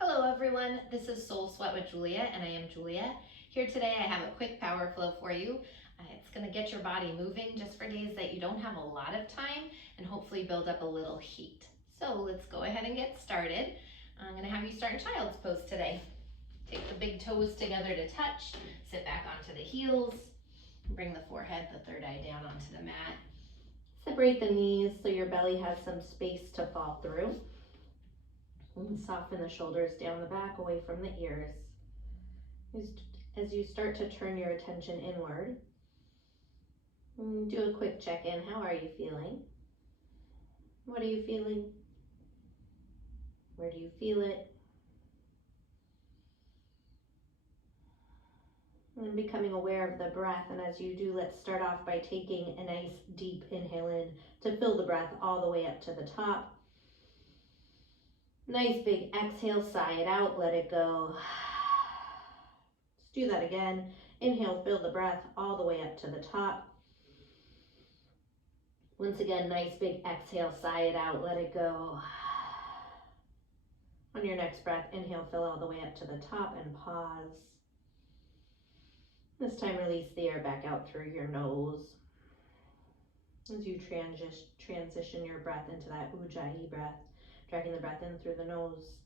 Hello everyone, this is Soul Sweat with Julia, and I am Julia. Here today I have a quick power flow for you. It's going to get your body moving just for days that you don't have a lot of time and hopefully build up a little heat. So let's go ahead and get started. I'm going to have you start in child's pose today. Take the big toes together to touch, sit back onto the heels, bring the forehead, the third eye down onto the mat. Separate the knees so your belly has some space to fall through. And soften the shoulders down the back, away from the ears. As you start to turn your attention inward, do a quick check-in. How are you feeling? What are you feeling? Where do you feel it? And becoming aware of the breath. And as you do, let's start off by taking a nice deep inhale in to fill the breath all the way up to the top. Nice big exhale, sigh it out, let it go. Let's do that again. Inhale, fill the breath all the way up to the top. Once again, nice big exhale, sigh it out, let it go. On your next breath, inhale, fill all the way up to the top and pause. This time, release the air back out through your nose. As you transition your breath into that ujjayi breath, dragging the breath in through the nose.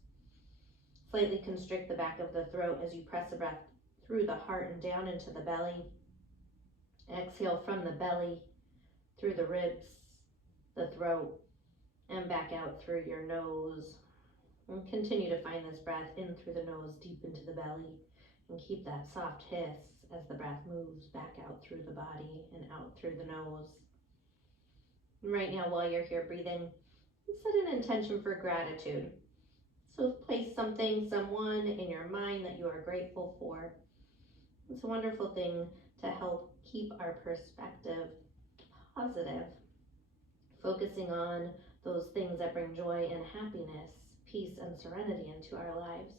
Slightly constrict the back of the throat as you press the breath through the heart and down into the belly. Exhale from the belly, through the ribs, the throat, and back out through your nose. And continue to find this breath in through the nose, deep into the belly, and keep that soft hiss as the breath moves back out through the body and out through the nose. And right now, while you're here breathing, set an intention for gratitude. So place something, someone in your mind that you are grateful for. It's a wonderful thing to help keep our perspective positive, focusing on those things that bring joy and happiness, peace and serenity into our lives.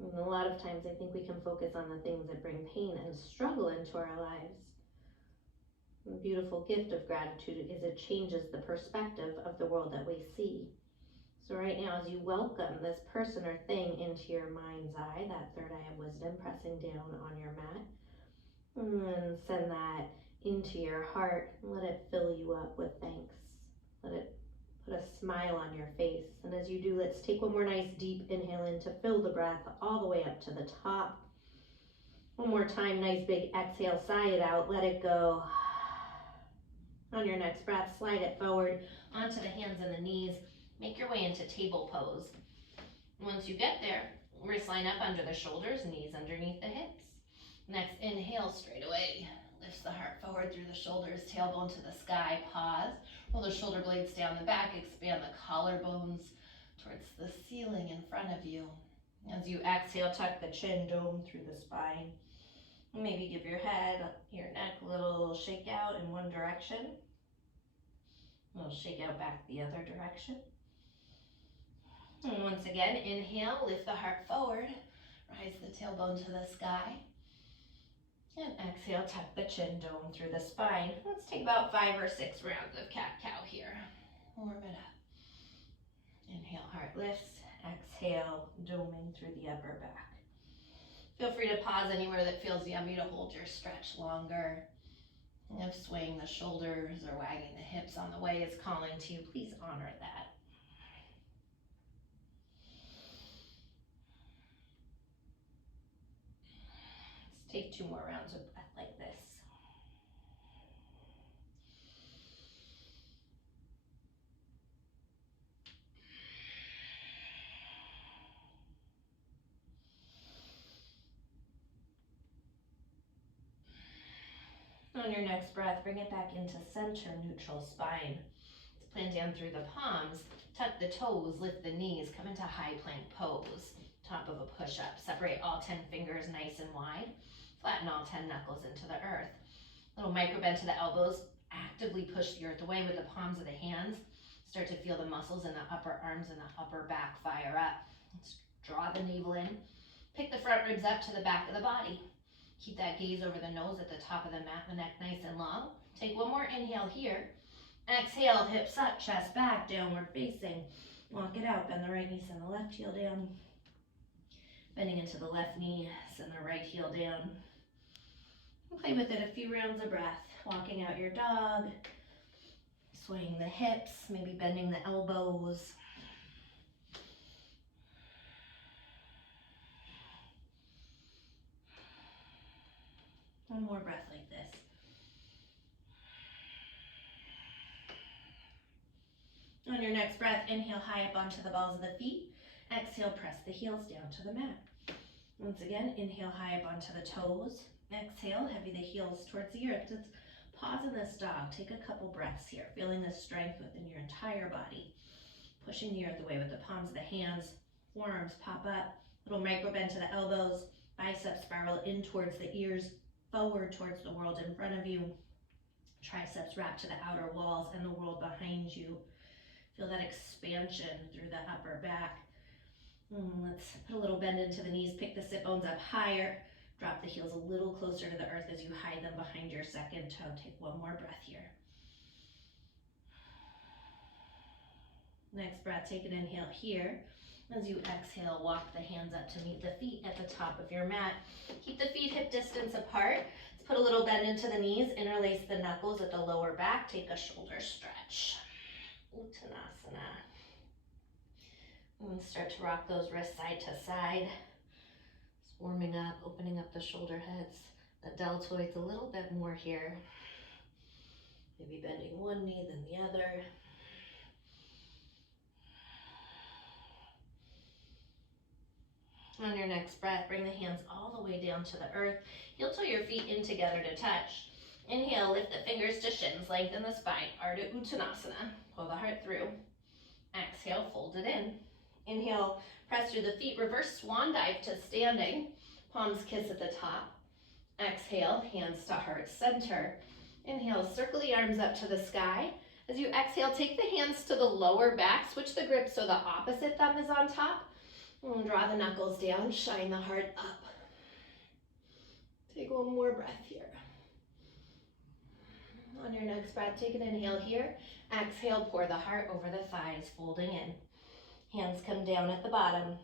And a lot of times I think we can focus on the things that bring pain and struggle into our lives. The beautiful gift of gratitude is it changes the perspective of the world that we see. So right now, as you welcome this person or thing into your mind's eye, that third eye of wisdom pressing down on your mat, and send that into your heart and let it fill you up with thanks. Let it put a smile on your face. And as you do, let's take one more nice deep inhale in to fill the breath all the way up to the top. One more time, nice big exhale, sigh it out, let it go. On your next breath, slide it forward onto the hands and the knees. Make your way into table pose. Once you get there, wrist line up under the shoulders, knees underneath the hips. Next, inhale straight away. Lifts the heart forward through the shoulders, tailbone to the sky, pause. Roll the shoulder blades down the back, expand the collarbones towards the ceiling in front of you. As you exhale, tuck the chin, dome through the spine. Maybe give your head, your neck a little shake out in one direction. A little shake out back the other direction. And once again, inhale, lift the heart forward, rise the tailbone to the sky. And exhale, tuck the chin, dome through the spine. Let's take about 5 or 6 rounds of cat-cow here. Warm it up. Inhale, heart lifts. Exhale, doming through the upper back. Feel free to pause anywhere that feels yummy to hold your stretch longer. And if swaying the shoulders or wagging the hips on the way is calling to you, please honor that. Let's take 2 more rounds of breath like this. On your next breath, bring it back into center, neutral spine. Let's plant down through the palms, tuck the toes, lift the knees, come into high plank pose, top of a push-up. Separate all 10 fingers nice and wide. Flatten all 10 knuckles into the earth. Little micro bend to the elbows. Actively push the earth away with the palms of the hands. Start to feel the muscles in the upper arms and the upper back fire up. Let's draw the navel in. Pick the front ribs up to the back of the body. Keep that gaze over the nose at the top of the mat, the neck nice and long. Take one more inhale here. Exhale, hips up, chest back, downward facing. Walk it out, bend the right knee, send the left heel down. Bending into the left knee, send the right heel down. Play with it a few rounds of breath. Walking out your dog, swaying the hips, maybe bending the elbows. One more breath like this. On your next breath, inhale high up onto the balls of the feet. Exhale, press the heels down to the mat. Once again, inhale high up onto the toes. Exhale, heavy the heels towards the earth. Let's pause in this dog. Take a couple breaths here, feeling the strength within your entire body. Pushing the earth away with the palms of the hands. Forearms pop up. Little micro bend to the elbows. Biceps spiral in towards the ears, forward towards the world in front of you. Triceps wrap to the outer walls and the world behind you. Feel that expansion through the upper back. Let's put a little bend into the knees. Pick the sit bones up higher. Drop the heels a little closer to the earth as you hide them behind your second toe. Take one more breath here. Next breath, take an inhale here. As you exhale, walk the hands up to meet the feet at the top of your mat. Keep the feet hip distance apart. Let's put a little bend into the knees. Interlace the knuckles at the lower back. Take a shoulder stretch. Uttanasana. And start to rock those wrists side to side. Just warming up, opening up the shoulder heads. The deltoids a little bit more here. Maybe bending one knee then the other. On your next breath, bring the hands all the way down to the earth. Heel toe your feet in together to touch. Inhale, lift the fingers to shins, lengthen the spine. Ardha Uttanasana. Pull the heart through. Exhale, fold it in. Inhale, press through the feet, reverse swan dive to standing. Palms kiss at the top. Exhale, hands to heart center. Inhale, circle the arms up to the sky. As you exhale, take the hands to the lower back. Switch the grip so the opposite thumb is on top. And draw the knuckles down, shine the heart up. Take one more breath here. On your next breath, take an inhale here. Exhale, pour the heart over the thighs, folding in. Hands come down at the bottom.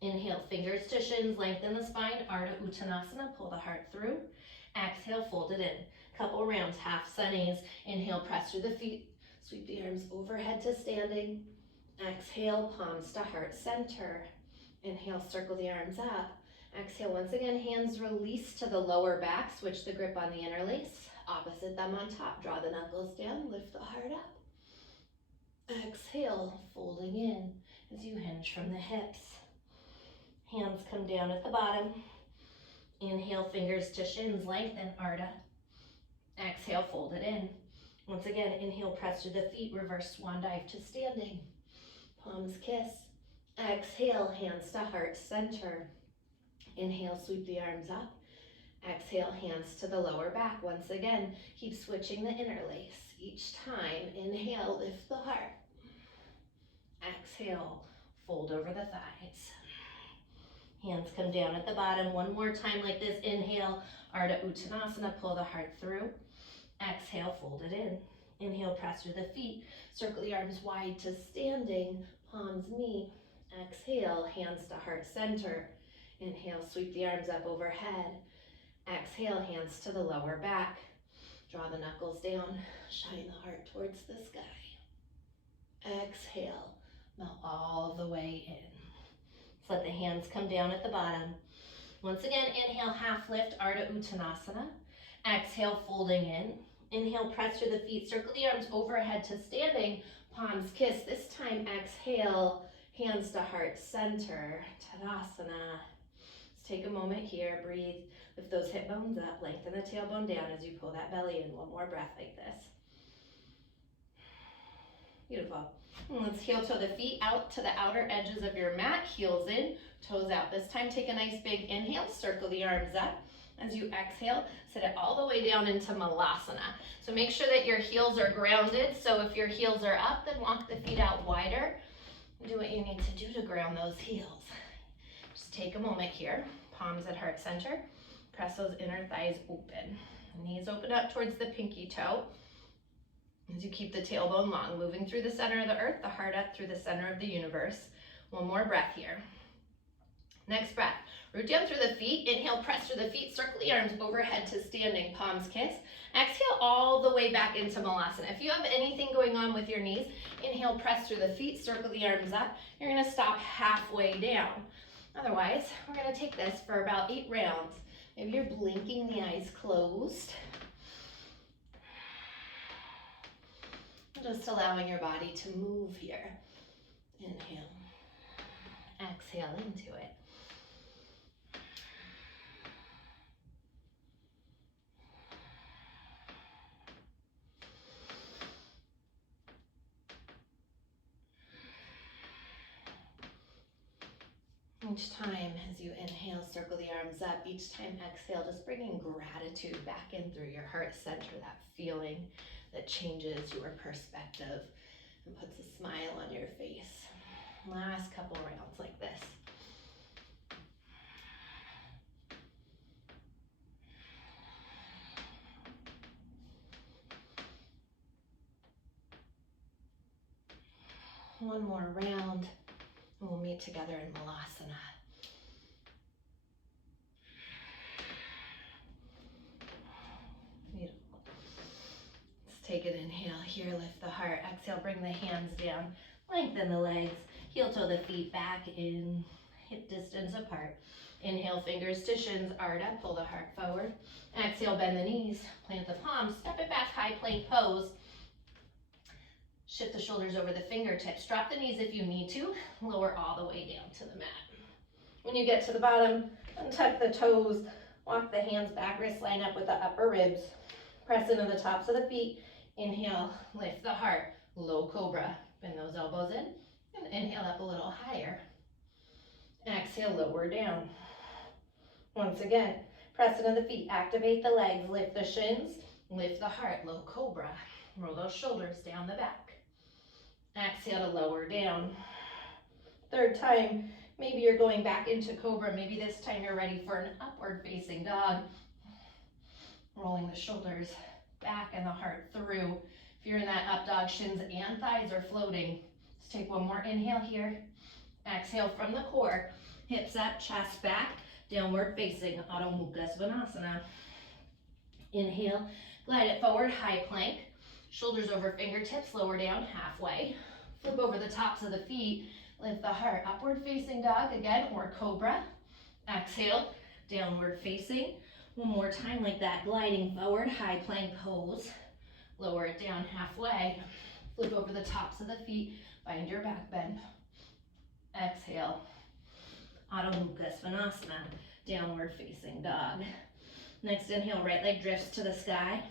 Inhale, fingers to shins, lengthen the spine. Ardha Uttanasana, pull the heart through. Exhale, fold it in. Couple rounds, half sunnies. Inhale, press through the feet. Sweep the arms overhead to standing. Exhale, palms to heart center. Inhale, circle the arms up. Exhale, once again, hands release to the lower back. Switch the grip on the interlace. Opposite thumb on top. Draw the knuckles down, lift the heart up. Exhale, folding in as you hinge from the hips. Hands come down at the bottom. Inhale, fingers to shins, lengthen Ardha. Exhale, fold it in. Once again, inhale, press through the feet, reverse swan dive to standing. Palms kiss. Exhale, hands to heart center. Inhale, sweep the arms up. Exhale, hands to the lower back. Once again, keep switching the interlace. Each time, inhale, lift the heart. Exhale, fold over the thighs. Hands come down at the bottom. One more time like this. Inhale, Ardha Uttanasana, pull the heart through. Exhale, fold it in. Inhale, press through the feet. Circle the arms wide to standing. Palms meet. Exhale, hands to heart center. Inhale, sweep the arms up overhead. Exhale, hands to the lower back. Draw the knuckles down. Shine the heart towards the sky. Exhale, melt all the way in. Let's let the hands come down at the bottom. Once again, inhale, half lift, Ardha Uttanasana. Exhale, folding in. Inhale, press through the feet, circle the arms overhead to standing. Palms kiss. This time, exhale, hands to heart center. Tadasana. Let's take a moment here, breathe. Lift those hip bones up, lengthen the tailbone down as you pull that belly in. One more breath like this. Beautiful. And let's heel toe the feet out to the outer edges of your mat, heels in, toes out. This time, take a nice big inhale, circle the arms up. As you exhale, sit it all the way down into Malasana. So make sure that your heels are grounded. So if your heels are up, then walk the feet out wider. Do what you need to do to ground those heels. Just take a moment here, palms at heart center. Press those inner thighs open. Knees open up towards the pinky toe. As you keep the tailbone long, moving through the center of the earth, the heart up through the center of the universe. One more breath here. Next breath, root down through the feet. Inhale, press through the feet, circle the arms overhead to standing, palms kiss. Exhale all the way back into Malasana. If you have anything going on with your knees, inhale, press through the feet, circle the arms up. You're gonna stop halfway down. Otherwise, we're gonna take this for about 8 rounds. Maybe you're blinking, the eyes closed. Just allowing your body to move here. Inhale, exhale into it. Each time as you inhale, circle the arms up. Each time exhale, just bringing gratitude back in through your heart center, that feeling that changes your perspective and puts a smile on your face. Last couple rounds like this. One more round, and we'll meet together in Malasana. Beautiful. Let's take an inhale here, lift the heart. Exhale, bring the hands down, lengthen the legs, heel toe the feet back in hip distance apart. Inhale, fingers to shins, Ardha, pull the heart forward. Exhale, bend the knees, plant the palms, step it back, high plank pose. Shift the shoulders over the fingertips. Drop the knees if you need to. Lower all the way down to the mat. When you get to the bottom, untuck the toes. Walk the hands back, wrists line up with the upper ribs. Press into the tops of the feet. Inhale, lift the heart. Low cobra. Bend those elbows in. And inhale up a little higher. Exhale, lower down. Once again, press into the feet. Activate the legs. Lift the shins. Lift the heart. Low cobra. Roll those shoulders down the back. Exhale to lower down. Third time, maybe you're going back into cobra. Maybe this time you're ready for an upward facing dog. Rolling the shoulders back and the heart through. If you're in that up dog, shins and thighs are floating. Let's take one more inhale here. Exhale from the core. Hips up, chest back, downward facing, Adho Mukha Svanasana. Inhale, glide it forward, high plank. Shoulders over fingertips, lower down halfway. Flip over the tops of the feet, lift the heart. Upward facing dog again, or cobra. Exhale, downward facing. One more time like that, gliding forward, high plank pose. Lower it down halfway. Flip over the tops of the feet, find your back bend. Exhale, Adho Mukha Svanasana, downward facing dog. Next inhale, right leg drifts to the sky.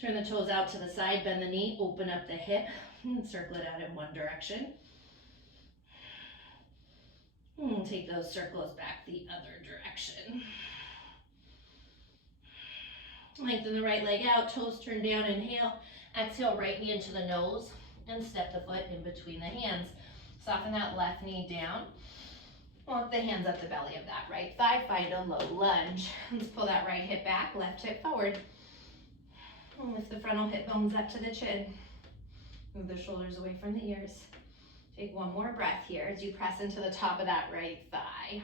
Turn the toes out to the side, bend the knee, open up the hip, and circle it out in one direction. And take those circles back the other direction. Lengthen the right leg out, toes turn down, inhale. Exhale, right knee into the nose, and step the foot in between the hands. Soften that left knee down. Walk the hands up the belly of that right thigh, find a low lunge. Let's pull that right hip back, left hip forward. And lift the frontal hip bones up to the chin. Move the shoulders away from the ears. Take one more breath here as you press into the top of that right thigh.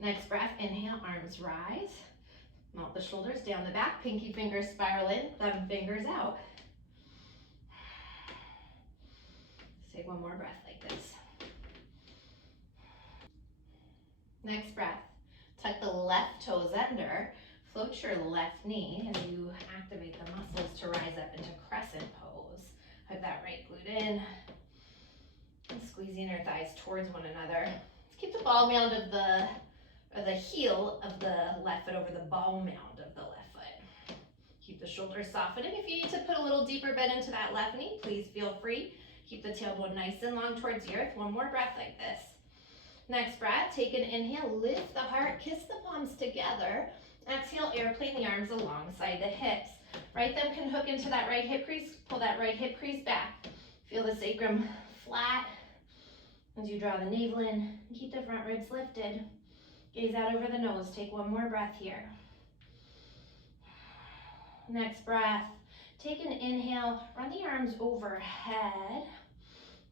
Next breath, inhale, arms rise. Melt the shoulders down the back, pinky fingers spiral in, thumb fingers out. Let's take one more breath like this. Next breath, tuck the left toes under. Float your left knee as you activate the muscles to rise up into crescent pose. Hug that right glute in. And squeeze the inner thighs towards one another. Let's keep the ball mound of the heel of the left foot over the ball mound of the left foot. Keep the shoulders softening. If you need to put a little deeper bend into that left knee, please feel free. Keep the tailbone nice and long towards the earth. One more breath like this. Next breath, take an inhale, lift the heart, kiss the palms together. Exhale, airplane the arms alongside the hips. Right thumb can hook into that right hip crease, pull that right hip crease back. Feel the sacrum flat as you draw the navel in. Keep the front ribs lifted. Gaze out over the nose, take one more breath here. Next breath, take an inhale, run the arms overhead.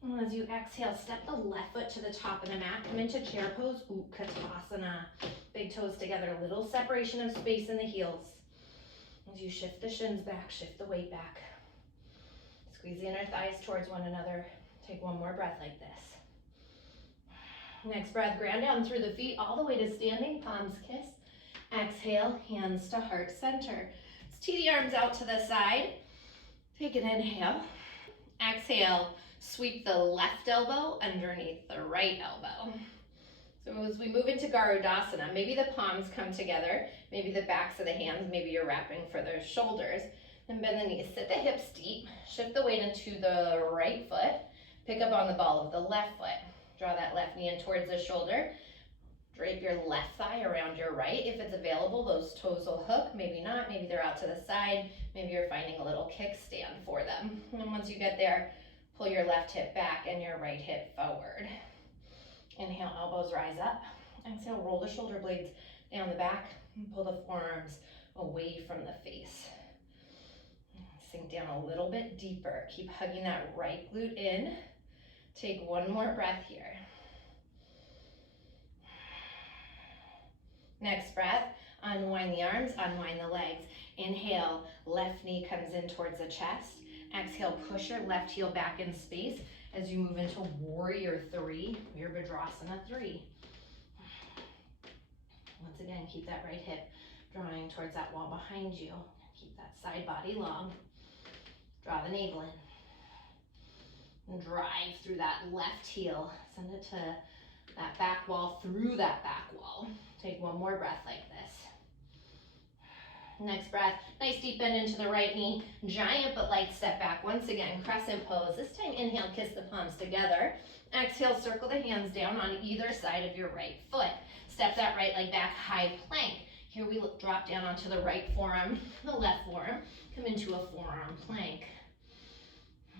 And as you exhale, step the left foot to the top of the mat. Come into chair pose, Utkatasana. Big toes together, a little separation of space in the heels. As you shift the shins back, shift the weight back. Squeeze the inner thighs towards one another. Take one more breath like this. Next breath, ground down through the feet all the way to standing, palms kiss. Exhale, hands to heart center. Let's tee the arms out to the side. Take an inhale. Exhale, sweep the left elbow underneath the right elbow. So as we move into Garudasana, maybe the palms come together, maybe the backs of the hands, maybe you're wrapping for the shoulders. And bend the knees, sit the hips deep, shift the weight into the right foot, pick up on the ball of the left foot. Draw that left knee in towards the shoulder. Drape your left thigh around your right. If it's available, those toes will hook. Maybe not, maybe they're out to the side. Maybe you're finding a little kickstand for them. And once you get there, pull your left hip back and your right hip forward. Inhale, elbows rise up. Exhale, roll the shoulder blades down the back and pull the forearms away from the face. Sink down a little bit deeper. Keep hugging that right glute in. Take one more breath here. Next breath, unwind the arms, unwind the legs. Inhale, left knee comes in towards the chest. Exhale, push your left heel back in space as you move into Warrior 3, Virabhadrasana 3. Once again, keep that right hip drawing towards that wall behind you. Keep that side body long. Draw the navel in. And drive through that left heel. Send it to that back wall, through that back wall. Take one more breath like this. Next breath, nice deep bend into the right knee. Giant but light step back. Once again, crescent pose. This time, inhale, kiss the palms together. Exhale, circle the hands down on either side of your right foot. Step that right leg back, high plank. Here we drop down onto the right forearm, the left forearm. Come into a forearm plank.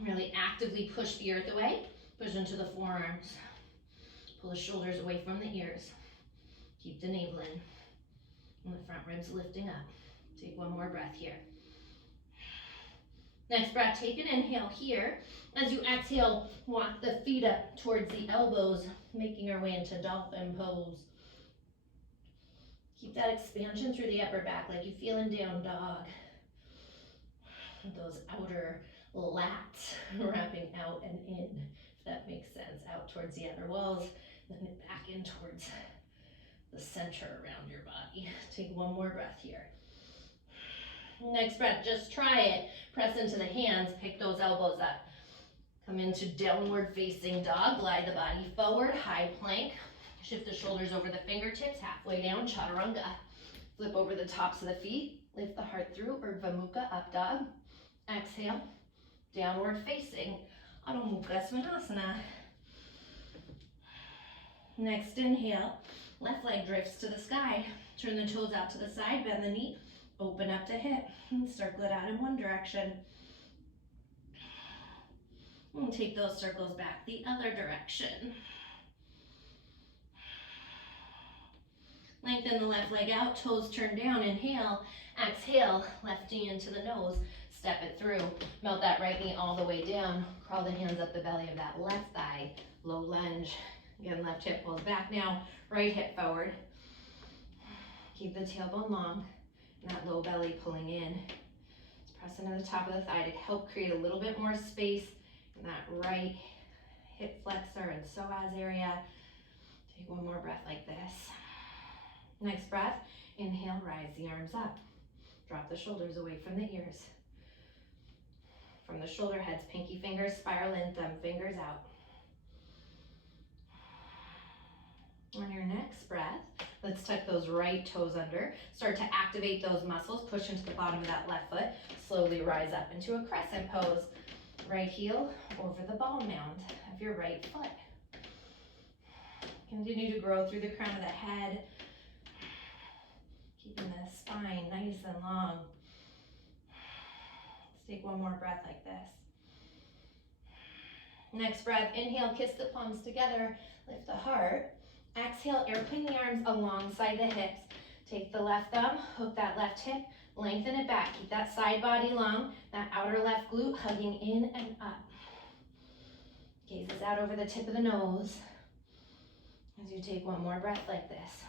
Really actively push the earth away. Push into the forearms. Pull the shoulders away from the ears. Keep the navel in. And the front ribs lifting up. Take one more breath here. Next breath, take an inhale here. As you exhale, walk the feet up towards the elbows, making our way into dolphin pose. Keep that expansion through the upper back like you're feeling down dog. Those outer lats wrapping out and in, if that makes sense, out towards the outer walls, then back in towards the center around your body. Take one more breath here. Next breath, just try it. Press into the hands, pick those elbows up. Come into downward facing dog, glide the body forward, high plank. Shift the shoulders over the fingertips, halfway down, chaturanga. Flip over the tops of the feet, lift the heart through, Urdhva Mukha, up dog. Exhale, downward facing, Adho Mukha Svanasana. Next inhale, left leg drifts to the sky. Turn the toes out to the side, bend the knee, open up to hip, and circle it out in one direction. And take those circles back the other direction. Lengthen the left leg out, toes turn down, inhale. Exhale, left knee into the nose, step it through. Melt that right knee all the way down. Crawl the hands up the belly of that left thigh, low lunge. Again, left hip pulls back now, right hip forward. Keep the tailbone long, and that low belly pulling in. Let's press into the top of the thigh to help create a little bit more space in that right hip flexor and psoas area. Take one more breath like this. Next breath, inhale, rise the arms up. Drop the shoulders away from the ears. From the shoulder heads, pinky fingers spiral in, thumb fingers out. On your next breath, let's tuck those right toes under. Start to activate those muscles. Push into the bottom of that left foot. Slowly rise up into a crescent pose. Right heel over the ball mound of your right foot. Continue to grow through the crown of the head. Keeping the spine nice and long. Let's take one more breath like this. Next breath, inhale, kiss the palms together, lift the heart. Exhale, airplane the arms alongside the hips. Take the left thumb, hook that left hip, lengthen it back. Keep that side body long, that outer left glute hugging in and up. Gazes out over the tip of the nose as you take one more breath like this.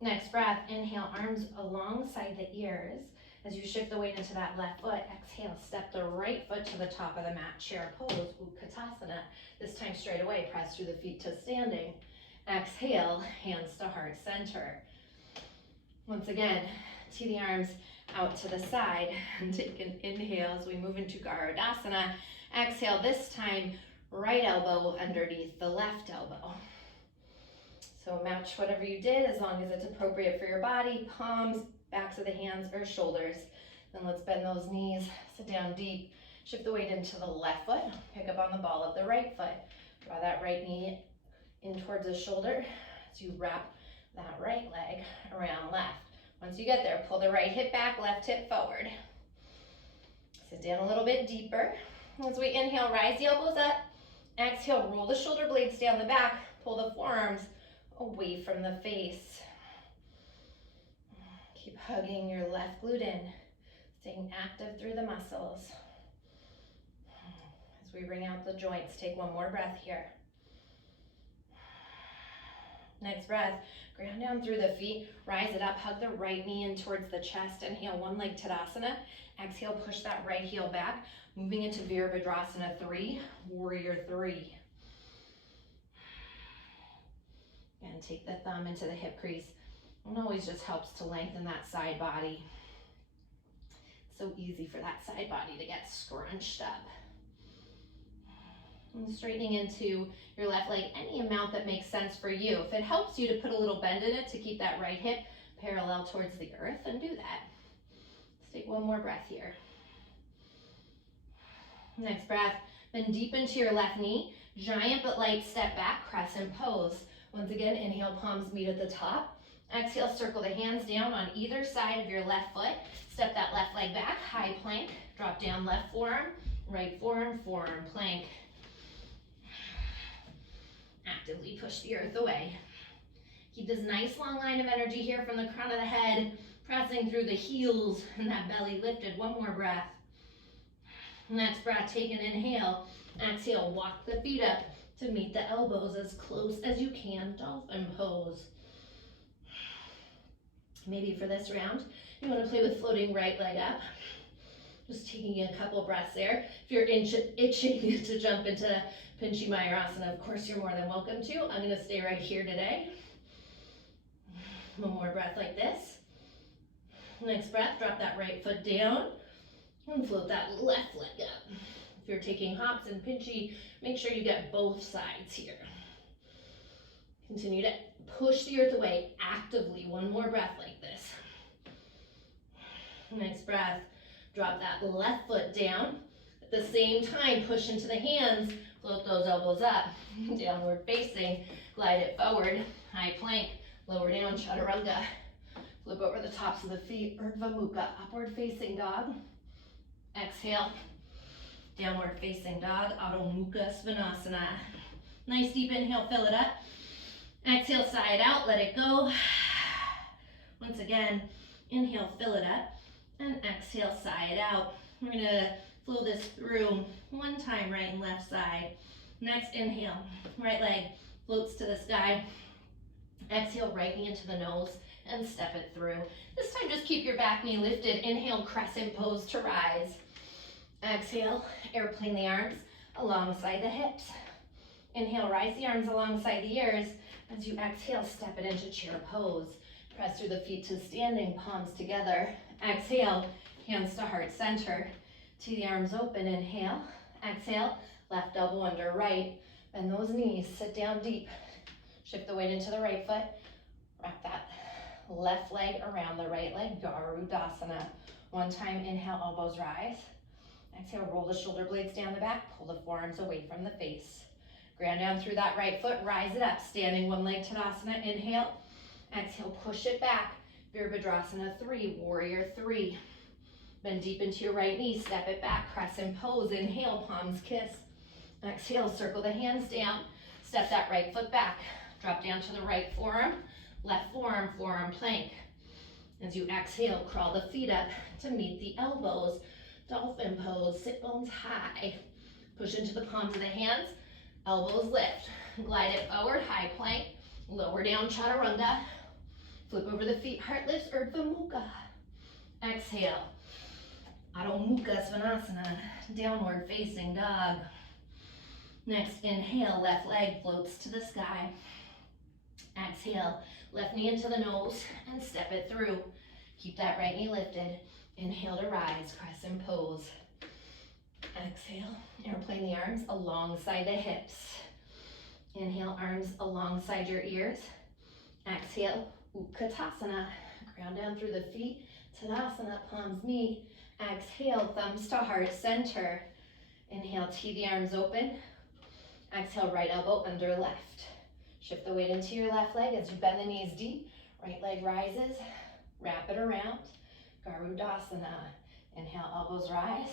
Next breath, inhale, arms alongside the ears. As you shift the weight into that left foot, exhale, step the right foot to the top of the mat, chair pose, Utkatasana. This time straight away, press through the feet to standing. Exhale, hands to heart center. Once again, tee the arms out to the side and take an inhale as we move into Garudasana. Exhale, this time, right elbow underneath the left elbow. So match whatever you did as long as it's appropriate for your body, palms, backs of the hands or shoulders. Then let's bend those knees, sit down deep, shift the weight into the left foot, pick up on the ball of the right foot. Draw that right knee in towards the shoulder as you wrap that right leg around left. Once you get there, pull the right hip back, left hip forward. Sit down a little bit deeper. As we inhale, rise the elbows up. Exhale, roll the shoulder blades down the back, pull the forearms away from the face. Keep hugging your left glute in, staying active through the muscles. As we wring out the joints, take one more breath here. Next breath, ground down through the feet, rise it up, hug the right knee in towards the chest, inhale, one leg Tadasana. Exhale, push that right heel back, moving into Virabhadrasana 3, Warrior 3. And take the thumb into the hip crease. It always just helps to lengthen that side body. So easy for that side body to get scrunched up. And straightening into your left leg any amount that makes sense for you. If it helps you to put a little bend in it to keep that right hip parallel towards the earth, then do that. Let's take one more breath here. Next breath, bend deep into your left knee. Giant but light step back, crescent pose. Once again, inhale, palms meet at the top. Exhale, circle the hands down on either side of your left foot. Step that left leg back, high plank. Drop down left forearm, right forearm, forearm plank. Actively push the earth away. Keep this nice long line of energy here from the crown of the head, pressing through the heels and that belly lifted. One more breath. Next breath, take an inhale. Exhale, walk the feet up to meet the elbows as close as you can, dolphin pose. Maybe for this round, you want to play with floating right leg up. Just taking a couple breaths there. If you're itching to jump into Pinchi Mayurasana, of course you're more than welcome to. I'm gonna stay right here today. One more breath like this. Next breath, drop that right foot down and float that left leg up. If you're taking hops and Pinchi, make sure you get both sides here. Continue to push the earth away actively. One more breath like this. Next breath, drop that left foot down. At the same time, push into the hands, float those elbows up, downward facing, glide it forward, high plank, lower down, chaturanga. Flip over the tops of the feet, Urdhva Mukha, upward facing dog. Exhale, downward facing dog, Adho Mukha Svanasana. Nice deep inhale, fill it up. Exhale, sigh it out, let it go. Once again, inhale, fill it up, and exhale, sigh it out. We're gonna flow this through one time, right and left side. Next inhale, right leg floats to the sky. Exhale, right knee into the nose and step it through. This time, just keep your back knee lifted. Inhale, crescent pose to rise. Exhale, airplane the arms alongside the hips. Inhale, rise the arms alongside the ears. As you exhale, step it into chair pose. Press through the feet to standing, palms together. Exhale, hands to heart center. Tee the arms open, inhale. Exhale, left elbow under right. Bend those knees, sit down deep. Shift the weight into the right foot. Wrap that left leg around the right leg, Garudasana. One time, inhale, elbows rise. Exhale, roll the shoulder blades down the back, pull the forearms away from the face. Ground down through that right foot, rise it up, standing one leg Tadasana, inhale. Exhale, push it back, Virabhadrasana 3, Warrior 3. Bend deep into your right knee, step it back, crescent pose, inhale, palms kiss. Exhale, circle the hands down, step that right foot back, drop down to the right forearm, left forearm, forearm plank. As you exhale, crawl the feet up to meet the elbows, dolphin pose, sit bones high. Push into the palms of the hands, elbows lift. Glide it forward, high plank, lower down, chaturanga. Flip over the feet, heart lifts, Urdhva Mukha. Exhale, Adho Mukha Svanasana, downward facing dog. Next, inhale, left leg floats to the sky. Exhale, left knee into the nose and step it through. Keep that right knee lifted. Inhale to rise, crescent pose. Exhale, airplane the arms alongside the hips. Inhale, arms alongside your ears. Exhale, Utkatasana. Ground down through the feet. Tadasana, palms meet. Exhale, thumbs to heart center. Inhale, tee the arms open. Exhale, right elbow under left. Shift the weight into your left leg as you bend the knees deep. Right leg rises. Wrap it around. Garudasana. Inhale, elbows rise.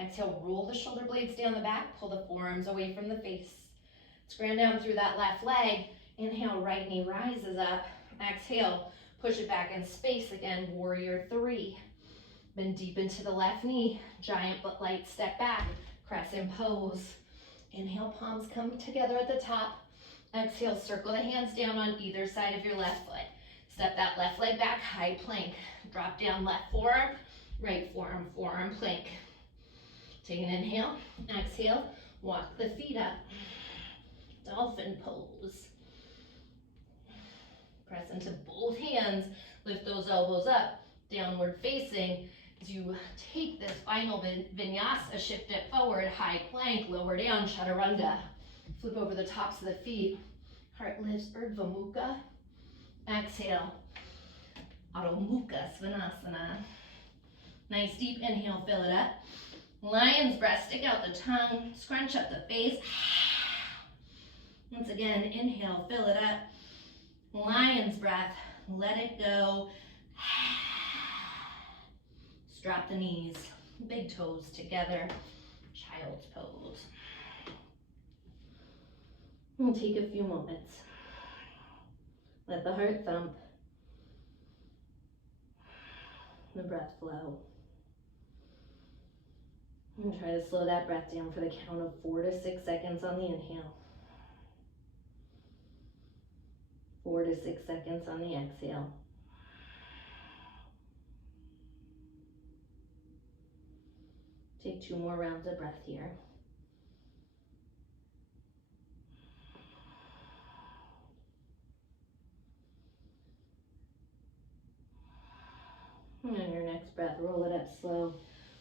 Exhale, roll the shoulder blades down the back. Pull the forearms away from the face. Let's ground down through that left leg. Inhale, right knee rises up. Exhale, push it back in space again. Warrior 3. Bend deep into the left knee. Giant but light step back. Crescent pose. Inhale, palms come together at the top. Exhale, circle the hands down on either side of your left foot. Step that left leg back, high plank. Drop down left forearm, right forearm, forearm plank. Take an inhale. Exhale, walk the feet up. Dolphin pose. Press into both hands. Lift those elbows up. Downward facing. As you take this final vinyasa, shift it forward. High plank, lower down, chaturanga. Flip over the tops of the feet. Heart lifts, Urdhva Mukha. Exhale, Adho Mukha Svanasana. Nice deep inhale, fill it up. Lion's breath, stick out the tongue, scrunch up the face. Once again, inhale, fill it up. Lion's breath, let it go. Drop the knees, big toes together, child's pose. We'll take a few moments. Let the heart thump, the breath flow. And try to slow that breath down for the count of 4 to 6 seconds on the inhale. 4 to 6 seconds on the exhale. Take 2 more rounds of breath here. And on your next breath, roll it up slow,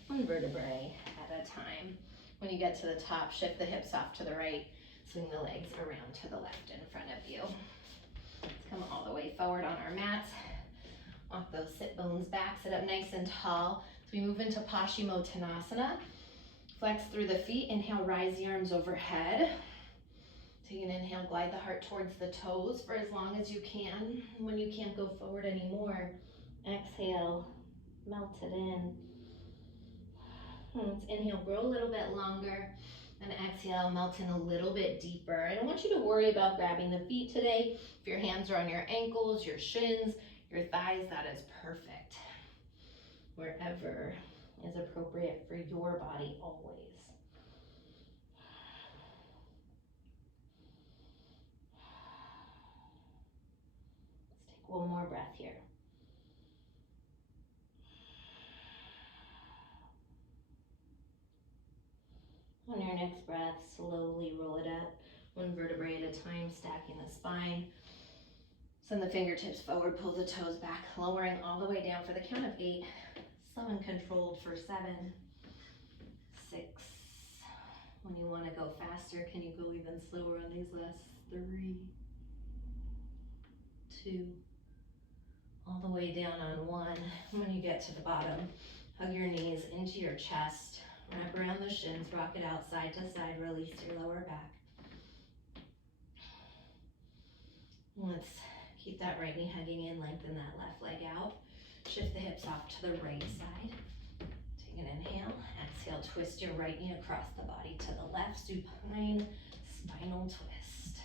1 vertebrae at a time. When you get to the top, shift the hips off to the right, swing the legs around to the left in front of you. Let's come all the way forward on our mats. Walk those sit bones back, sit up nice and tall. So we move into Paschimottanasana. Flex through the feet, inhale, rise the arms overhead. Take an inhale, glide the heart towards the toes for as long as you can. When you can't go forward anymore, exhale, melt it in. Let's inhale, grow a little bit longer, and exhale, melt in a little bit deeper. I don't want you to worry about grabbing the feet today. If your hands are on your ankles, your shins, your thighs, that is perfect. Wherever is appropriate for your body always. Let's take one more breath here. On your next breath, slowly roll it up, 1 vertebrae at a time, stacking the spine. Send the fingertips forward, pull the toes back, lowering all the way down for the count of 8. Slow and controlled for 7, 6. When you want to go faster, can you go even slower on these last 3, 2, all the way down on 1. When you get to the bottom, hug your knees into your chest, wrap around the shins, rock it out side to side, release your lower back. Let's keep that right knee hugging in, lengthen that left leg out. Shift the hips off to the right side. Take an inhale, exhale, twist your right knee across the body to the left, supine spinal twist.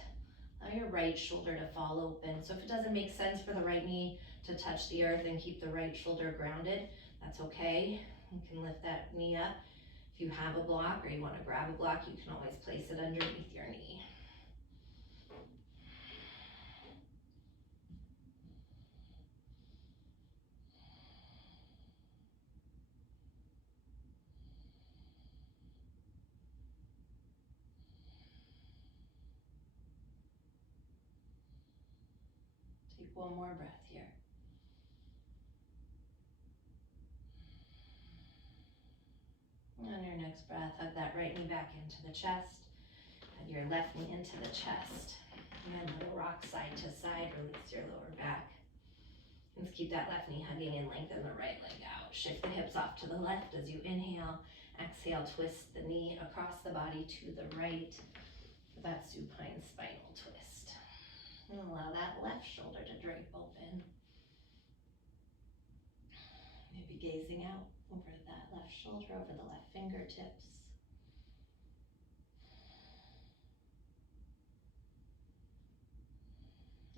Allow your right shoulder to fall open. So if it doesn't make sense for the right knee to touch the earth and keep the right shoulder grounded, that's okay. You can lift that knee up, If you have a block or you want to grab a block, you can always place it underneath your knee. Take one more breath here. On your next breath, hug that right knee back into the chest. Hug your left knee into the chest. And then little rock side to side, release your lower back. Let's keep that left knee hugging and lengthen the right leg out. Shift the hips off to the left as you inhale. Exhale, twist the knee across the body to the right for that supine spinal twist. And allow that left shoulder to drape open. Maybe gazing out over that left shoulder, over the left fingertips.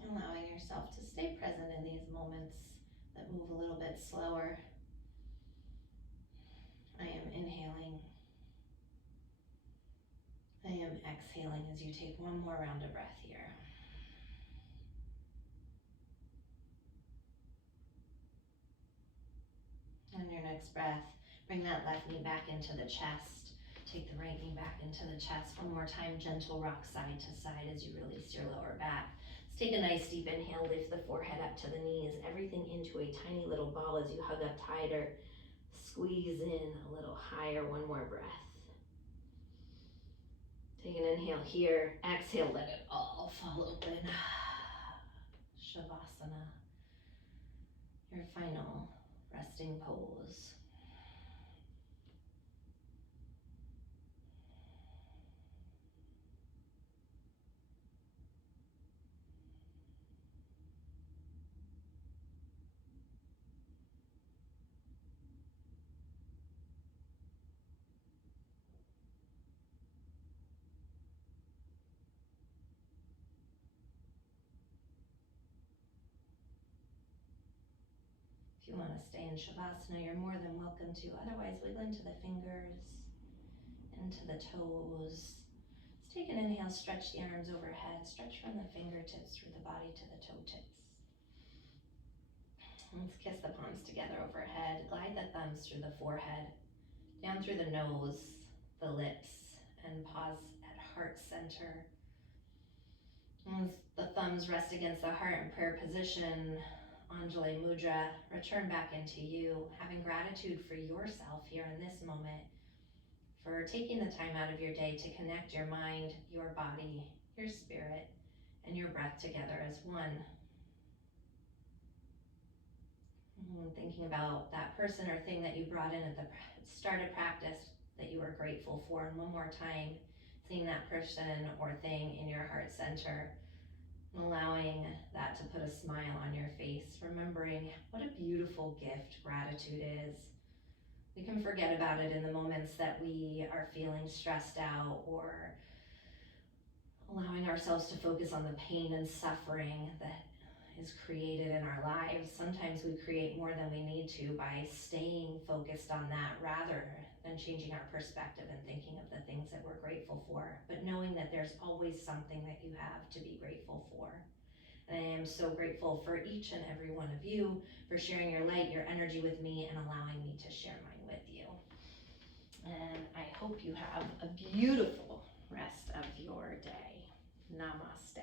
Allowing yourself to stay present in these moments that move a little bit slower. I am inhaling. I am exhaling as you take one more round of breath here. On your next breath, bring that left knee back into the chest. Take the right knee back into the chest. One more time, gentle rock side to side as you release your lower back. Let's take a nice deep inhale, lift the forehead up to the knees, everything into a tiny little ball as you hug up tighter. Squeeze in a little higher, one more breath. Take an inhale here, exhale, let it all fall open. Shavasana, your final resting pose. If you want to stay in Shavasana, you're more than welcome to. Otherwise, wiggle into the fingers, into the toes. Let's take an inhale, stretch the arms overhead, stretch from the fingertips through the body to the toe tips. Let's kiss the palms together overhead. Glide the thumbs through the forehead, down through the nose, the lips, and pause at heart center. As the thumbs rest against the heart in prayer position, Anjali Mudra, return back into you, having gratitude for yourself here in this moment, for taking the time out of your day to connect your mind, your body, your spirit, and your breath together as one. And thinking about that person or thing that you brought in at the start of practice that you are grateful for, and one more time, seeing that person or thing in your heart center, allowing that to put a smile on your face, remembering what a beautiful gift gratitude is. We can forget about it in the moments that we are feeling stressed out or allowing ourselves to focus on the pain and suffering that is created in our lives. Sometimes we create more than we need to by staying focused on that rather than changing our perspective and thinking of the things that we're grateful for, but knowing that there's always something that you have to be grateful for. And I am so grateful for each and every one of you for sharing your light, your energy with me, and allowing me to share mine with you. And I hope you have a beautiful rest of your day. Namaste.